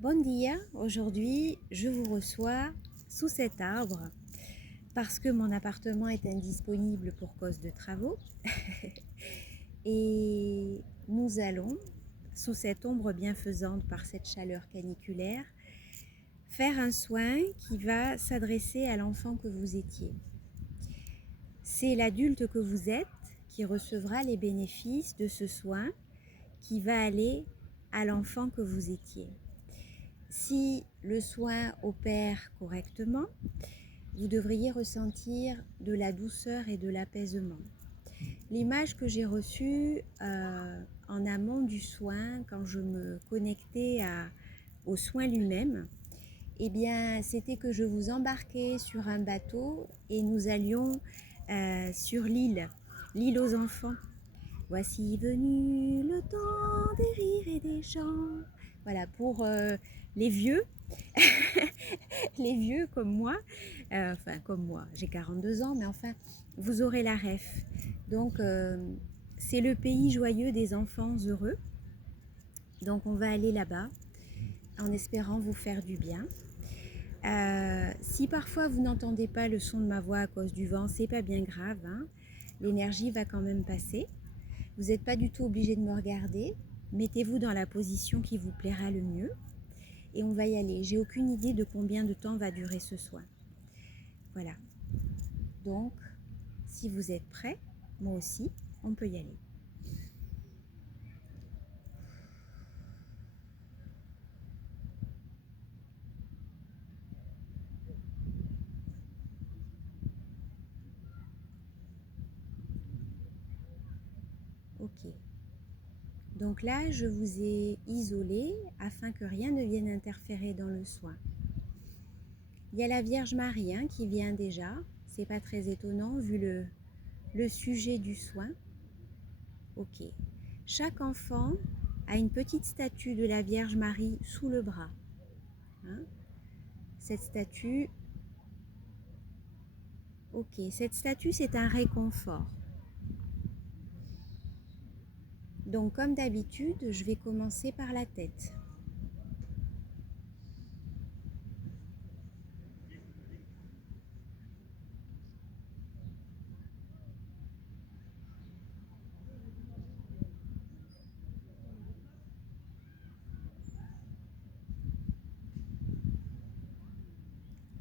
Bon dia, aujourd'hui je vous reçois sous cet arbre parce que mon appartement est indisponible pour cause de travaux et nous allons, sous cette ombre bienfaisante par cette chaleur caniculaire, faire un soin qui va s'adresser à l'enfant que vous étiez. C'est l'adulte que vous êtes qui recevra les bénéfices de ce soin qui va aller à l'enfant que vous étiez. Si le soin opère correctement, vous devriez ressentir de la douceur et de l'apaisement. L'image que j'ai reçue en amont du soin, quand je me connectais au soin lui-même, eh bien, c'était que je vous embarquais sur un bateau et nous allions sur l'île aux enfants. Voici venu le temps des rires et des chants. Voilà, pour les vieux, les vieux comme moi, enfin comme moi, j'ai 42 ans, mais enfin, vous aurez la ref. Donc, c'est le pays joyeux des enfants heureux. Donc, on va aller là-bas en espérant vous faire du bien. Si parfois vous n'entendez pas le son de ma voix à cause du vent, c'est pas bien grave, hein. L'énergie va quand même passer. Vous n'êtes pas du tout obligé de me regarder. Mettez-vous dans la position qui vous plaira le mieux. Et on va y aller. J'ai aucune idée de combien de temps va durer ce soin. Voilà. Donc, si vous êtes prêts, moi aussi, on peut y aller. Ok. Donc là, je vous ai isolé afin que rien ne vienne interférer dans le soin. Il y a la Vierge Marie qui vient déjà. C'est pas très étonnant vu le sujet du soin. Ok. Chaque enfant a une petite statue de la Vierge Marie sous le bras. Hein? Cette statue, ok. Cette statue, c'est un réconfort. Donc, comme d'habitude, je vais commencer par la tête.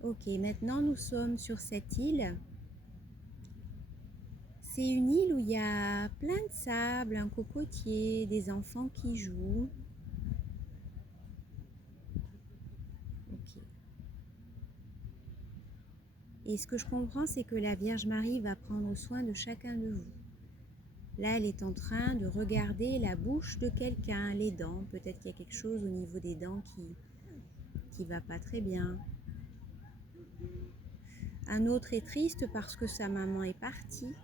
Ok, maintenant nous sommes sur cette île. C'est une île où il y a plein de sable, un cocotier, des enfants qui jouent. Ok. Et ce que je comprends, c'est que la Vierge Marie va prendre soin de chacun de vous. Là, elle est en train de regarder la bouche de quelqu'un, les dents. Peut-être qu'il y a quelque chose au niveau des dents qui va pas très bien. Un autre est triste parce que sa maman est partie.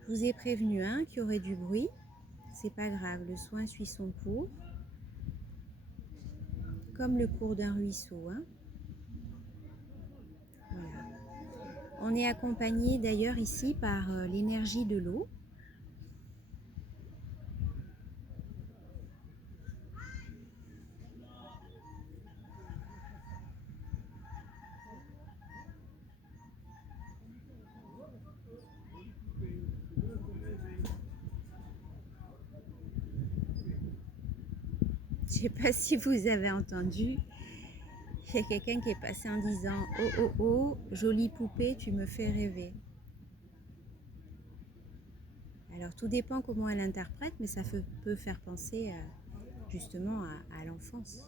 Je vous ai prévenu qu'il y aurait du bruit. C'est pas grave, le soin suit son cours. Comme le cours d'un ruisseau. Voilà. On est accompagné d'ailleurs ici par l'énergie de l'eau. Je ne sais pas si vous avez entendu, il y a quelqu'un qui est passé en disant « Oh oh oh, jolie poupée, tu me fais rêver ». Alors tout dépend comment elle interprète, mais ça peut faire penser justement à l'enfance.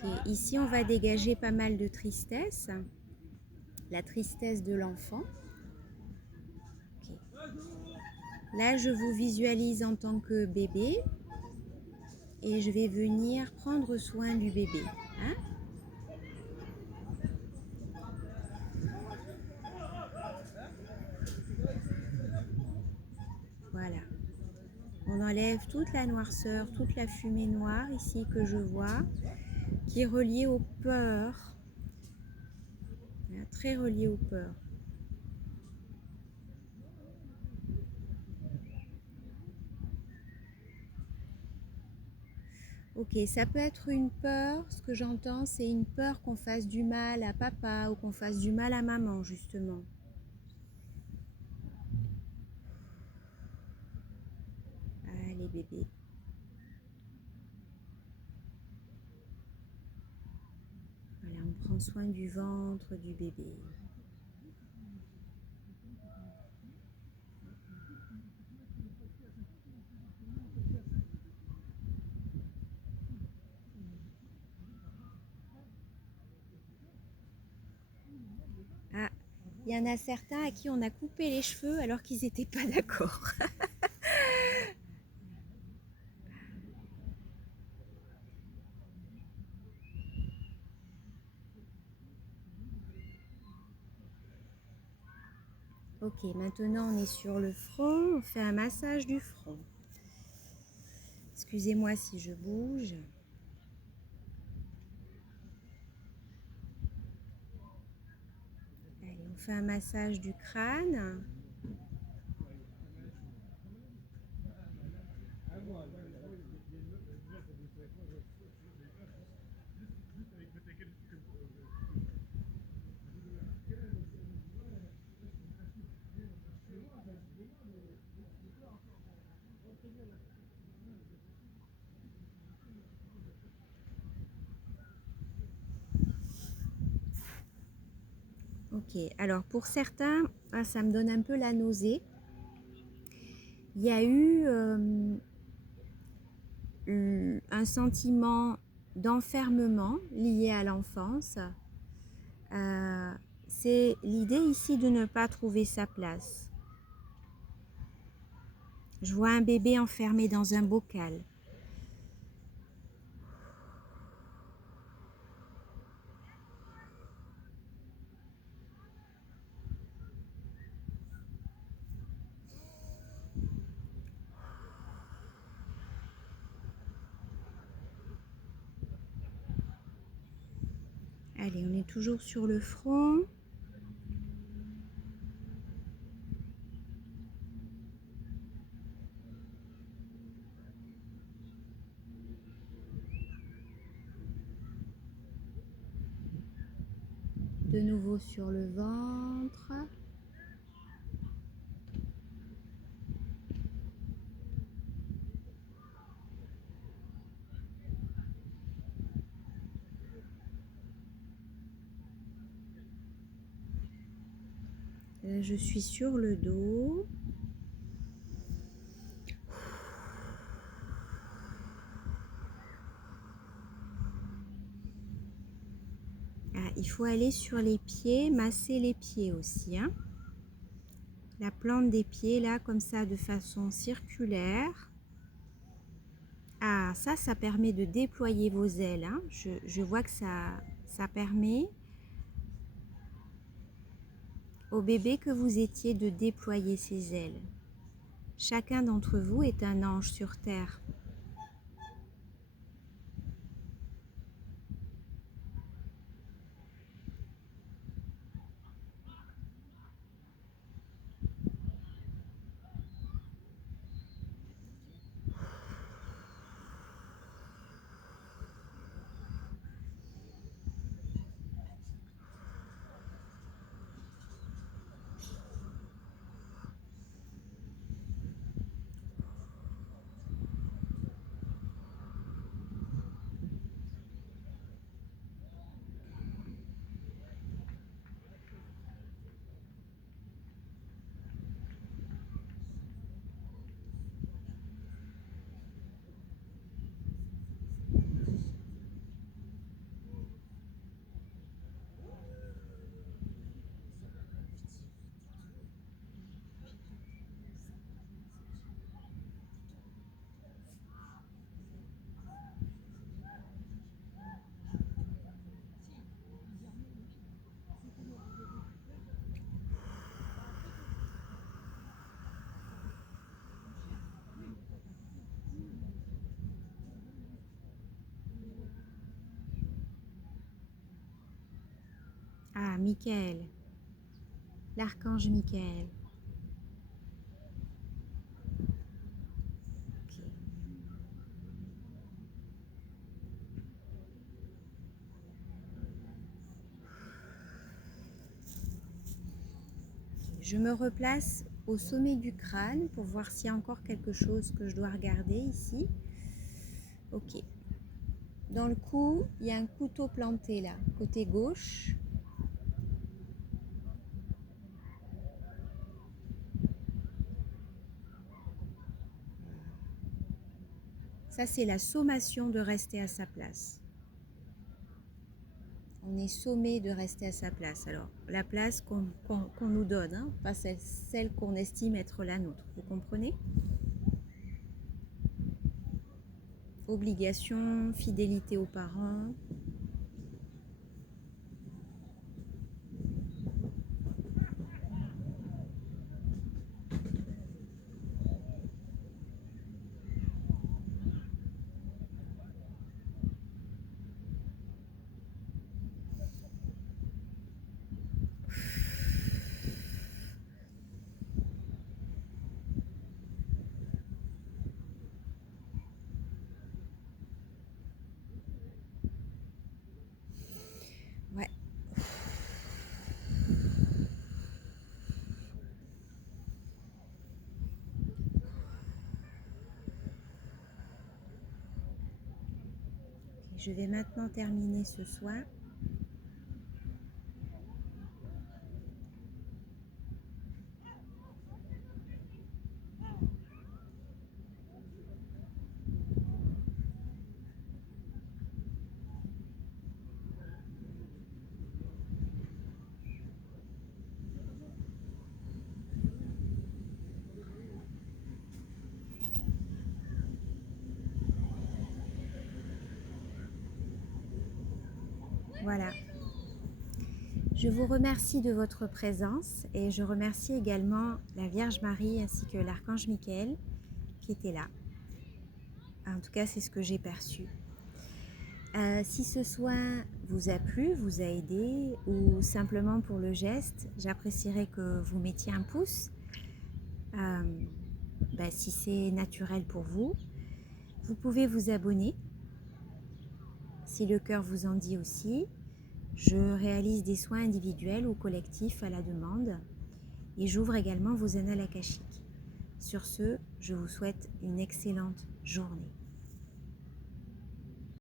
Okay. Ici, on va dégager pas mal de tristesse, la tristesse de l'enfant. Okay. Là, je vous visualise en tant que bébé et je vais venir prendre soin du bébé. Hein? On enlève toute la noirceur, toute la fumée noire ici que je vois, qui est reliée aux peurs, très reliée aux peurs. Ok, ça peut être une peur, ce que j'entends, c'est une peur qu'on fasse du mal à papa ou qu'on fasse du mal à maman, justement. Allez, bébé. Voilà, on prend soin du ventre du bébé. Ah, il y en a certains à qui on a coupé les cheveux alors qu'ils n'étaient pas d'accord. Ok, maintenant on est sur le front, on fait un massage du front. Excusez-moi si je bouge. Allez, on fait un massage du crâne. Ok, alors pour certains, ça me donne un peu la nausée. Il y a eu un sentiment d'enfermement lié à l'enfance. C'est l'idée ici de ne pas trouver sa place. Je vois un bébé enfermé dans un bocal. Allez, on est toujours sur le front. De nouveau sur le ventre. Là, je suis sur le dos. Ah, il faut aller sur les pieds, masser les pieds aussi, hein. La plante des pieds, là, comme ça, de façon circulaire. Ah, ça permet de déployer vos ailes, hein. Je vois que ça permet au bébé que vous étiez de déployer ses ailes. Chacun d'entre vous est un ange sur terre. Michael, l'archange Michael. Ok. Je me replace au sommet du crâne pour voir s'il y a encore quelque chose que je dois regarder ici. Ok. Dans le cou, il y a un couteau planté là, côté gauche. Ça, c'est la sommation de rester à sa place. On est sommé de rester à sa place. Alors, la place qu'on nous donne, hein, pas celle qu'on estime être la nôtre. Vous comprenez? Obligation, fidélité aux parents. Ouais. Je vais maintenant terminer ce soin. Voilà. Je vous remercie de votre présence et je remercie également la Vierge Marie ainsi que l'archange Michael qui était là. En tout cas, c'est ce que j'ai perçu. Si ce soin vous a plu, vous a aidé ou simplement pour le geste, j'apprécierais que vous mettiez un pouce. Si c'est naturel pour vous, vous pouvez vous abonner si le cœur vous en dit aussi. Je réalise des soins individuels ou collectifs à la demande et j'ouvre également vos annales akashiques. Sur ce, je vous souhaite une excellente journée.